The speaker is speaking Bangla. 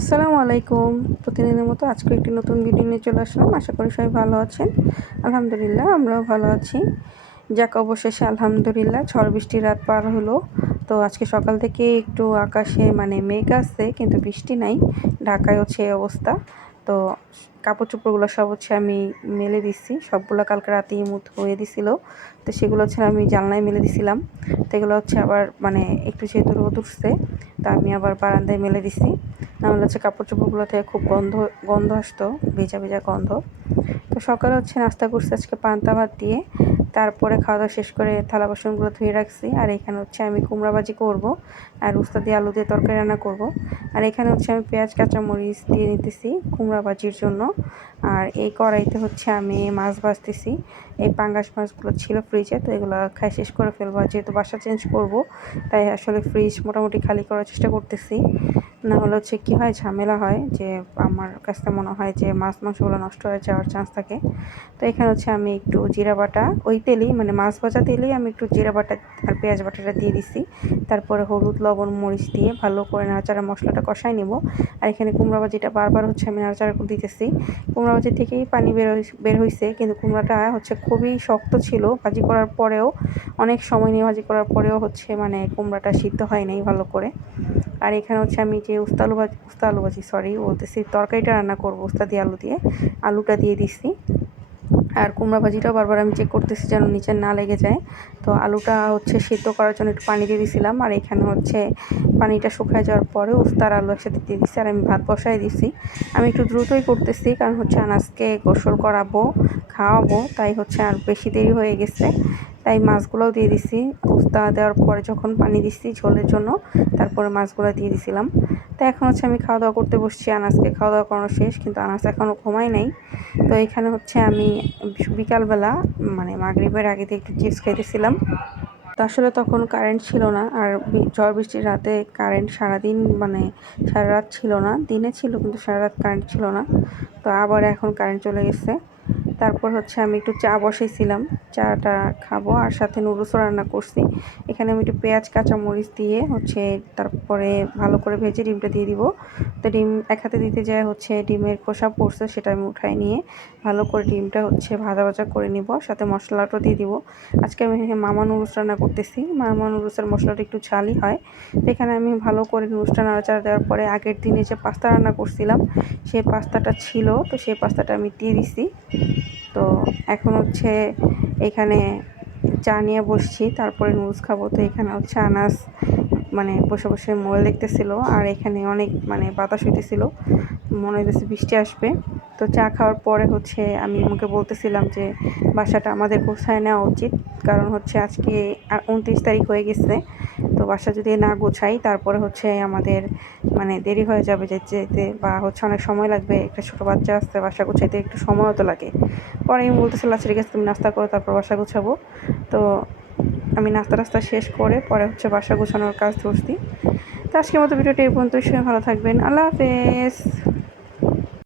আসসালামু আলাইকুম। প্রতিদিনের মতো আজকে একটি নতুন ভিডিও নিয়ে চলে আসলাম। আশা করি সবাই ভালো আছেন। আলহামদুলিল্লাহ আমরাও ভালো আছি। যাক অবশেষে আলহামদুলিল্লাহ ঝড় বৃষ্টির রাত পার হলো। তো আজকে সকাল থেকে একটু আকাশে মেঘ আছে কিন্তু বৃষ্টি নাই। ঢাকায় হচ্ছে এই অবস্থা। তো কাপড় চোপড়গুলো সব হচ্ছে আমি মেলে দিচ্ছি। সবগুলো কালকে রাতেই হয়ে দিছিল। তো সেগুলো হচ্ছে আমি জানলায় মেলে দিছিলাম। তো এগুলো হচ্ছে আবার একটু যেহেতু রোদ উঠছে, তা আমি আবার বারান্দায় মেলে দিছি। নাহলে হচ্ছে কাপড় চোপড়গুলো থেকে খুব গন্ধ গন্ধ আসতো, ভেজা ভেজা গন্ধ। তো সকালে হচ্ছে নাস্তা করছি আজকে পান্তা ভাত দিয়ে। তারপরে খাওয়া দাওয়া শেষ করে থালা বাসনগুলো ধুয়ে রাখছি। আর এখানে হচ্ছে আমি কুমড়া ভাজি করবো আর উস্তা দিয়ে আলু দিয়ে তরকারি রান্না করব। আর এখানে হচ্ছে আমি পেঁয়াজ কাঁচামরিচ দিয়ে নিতেছি কুমড়া ভাজির জন্য। আর এই কড়াইতে হচ্ছে আমি মাছ ভাজতেছি। এই পাঙ্গাস মাছগুলো ছিল ফ্রিজে, তো এগুলো খাই শেষ করে ফেলবো। যেহেতু বাসা চেঞ্জ করব, তাই আসলে ফ্রিজ মোটামুটি খালি করার চেষ্টা করতেছি। না হলে হচ্ছে কী হয়, ঝামেলা হয়, যে আমার কাছে মনে হয় যে মাছ মাংসগুলো নষ্ট হয়ে যাওয়ার চান্স থাকে। তো এখানে হচ্ছে আমি একটু জিরা বাটা ওই তেলেই, মাছ ভাজা তেলেই আমি একটু জিরা বাটা আর পেঁয়াজ বাটাটা দিয়ে দিছি। তারপরে হলুদ লবণ মরিচ দিয়ে ভালো করে নাড়াচাড়া মশলাটা কষাই নেব। আর এখানে কুমড়া ভাজিটা বারবার হচ্ছে আমি নাড়াচাড়া করে দিতেছি। কুমড়া ভাজি থেকেই পানি বের হয়েছে, কিন্তু কুমড়াটা হচ্ছে খুবই শক্ত ছিল। ভাজি করার পরেও অনেক সময় নিয়ে ভাজি করার পরেও হচ্ছে কুমড়াটা সিদ্ধ হয় নাই ভালো করে। আর এখানে হচ্ছে আমি যে উস্তা আলু ভাজি বলতেছি, তরকারিটা রান্না করবো উস্তা দিয়ে আলু দিয়ে, আলুটা দিয়ে দিচ্ছি। আর কুমড়া ভাজিটাও বারবার আমি চেক করতেছি যেন নিচে না লেগে যায়। তো আলুটা হচ্ছে সিদ্ধ করার জন্য একটু পানি দিয়ে দিয়েছিলাম। আর এখানে হচ্ছে পানিটা শুকায় যাওয়ার পরে উস্তা আর আলু একসাথে দিয়ে দিচ্ছি। আর আমি ভাত বসাই দিছি। আমি একটু দ্রুতই করতেছি, কারণ হচ্ছে আনাজকে গোসল করাবো, খাওয়াবো, তাই হচ্ছে আর বেশি দেরি হয়ে গেছে। তাই মাছগুলোও দিয়ে দিছি। উস্তা দেওয়ার পরে যখন পানি দিচ্ছি ঝোলের জন্য, তারপরে মাছগুলো দিয়ে দিছিলাম। তো এখন হচ্ছে আমি খাওয়া দাওয়া করতে বসছি। আনাজকে খাওয়া দাওয়া করানো শেষ, কিন্তু আনাজ এখনও ঘুমায় নাই। তো এখানে হচ্ছে আমি বিকালবেলা মাগরিবের আগে দিয়ে একটু চিপস খাইতেছিলাম। তো আসলে তখন কারেন্ট ছিল না। আর ঝড় বৃষ্টির রাতে কারেন্ট সারাদিন সারা রাত ছিল না, দিনে ছিল কিন্তু সারা রাত কারেন্ট ছিল না। তো আবার এখন কারেন্ট চলে গেছে। তারপর হচ্ছে আমি একটু চা বসাইছিলাম, চাটা খাবো। আর সাথে নুডলসও রান্না করছি। এখানে আমি একটু পেঁয়াজ কাঁচামরিচ দিয়ে হচ্ছে তারপরে ভালো করে ভেজে ডিমটা দিয়ে দিব। তো ডিম এক হাতে দিতে যায় হচ্ছে ডিমের খোসা পড়ছে, সেটা আমি উঠাই নিয়ে ভালো করে ডিমটা হচ্ছে ভাজা ভাজা করে নিব, সাথে মশলাটাও দিয়ে দিব। আজকে আমি মামা নুডলস রান্না করতেছি। মামা নুডলসের মশলাটা একটু ঝালই হয়। তো এখানে আমি ভালো করে নুডলসটা নাড়াচাড়া দেওয়ার পরে আগের দিনে যে পাস্তা রান্না করছিলাম সেই পাস্তাটা ছিল, তো সেই পাস্তাটা আমি দিয়ে দিছি। তো এখন হচ্ছে এখানে চা নিয়ে বসছি, তারপরে নুডলস খাবো। তো এখানে হচ্ছে আনাস বসে বসে মোবাইল দেখতেছিল। আর এখানে অনেক বাতাস হইতেছিল, মনে হইতেছে বৃষ্টি আসবে। তো চা খাওয়ার পরে হচ্ছে আমি মুখে বলতেছিলাম যে বাসাটা আমাদের গোছায় নেওয়া উচিত, কারণ হচ্ছে আজকে 29 তারিখ হয়ে গেছে। তো বাসা যদি না গোছাই তারপরে হচ্ছে আমাদের দেরি হয়ে যাবে যেতে, বা হচ্ছে অনেক সময় লাগবে। একটা ছোটো বাচ্চা আসছে, বাসা গোছাইতে একটু সময়ও তো লাগে। পরে আমি বলতেছিলাম ঠিক আছে তুমি নাস্তা করো, তারপর বাসা গোছাবো। তো আমি নাস্তা শেষ করে পরে হচ্ছে বাসা গোছানোর কাজ ধরছি। তো আজকের মতো ভিডিওটি এই পর্যন্তই। সবাই ভালো থাকবেন। আল্লাহ হাফেজ।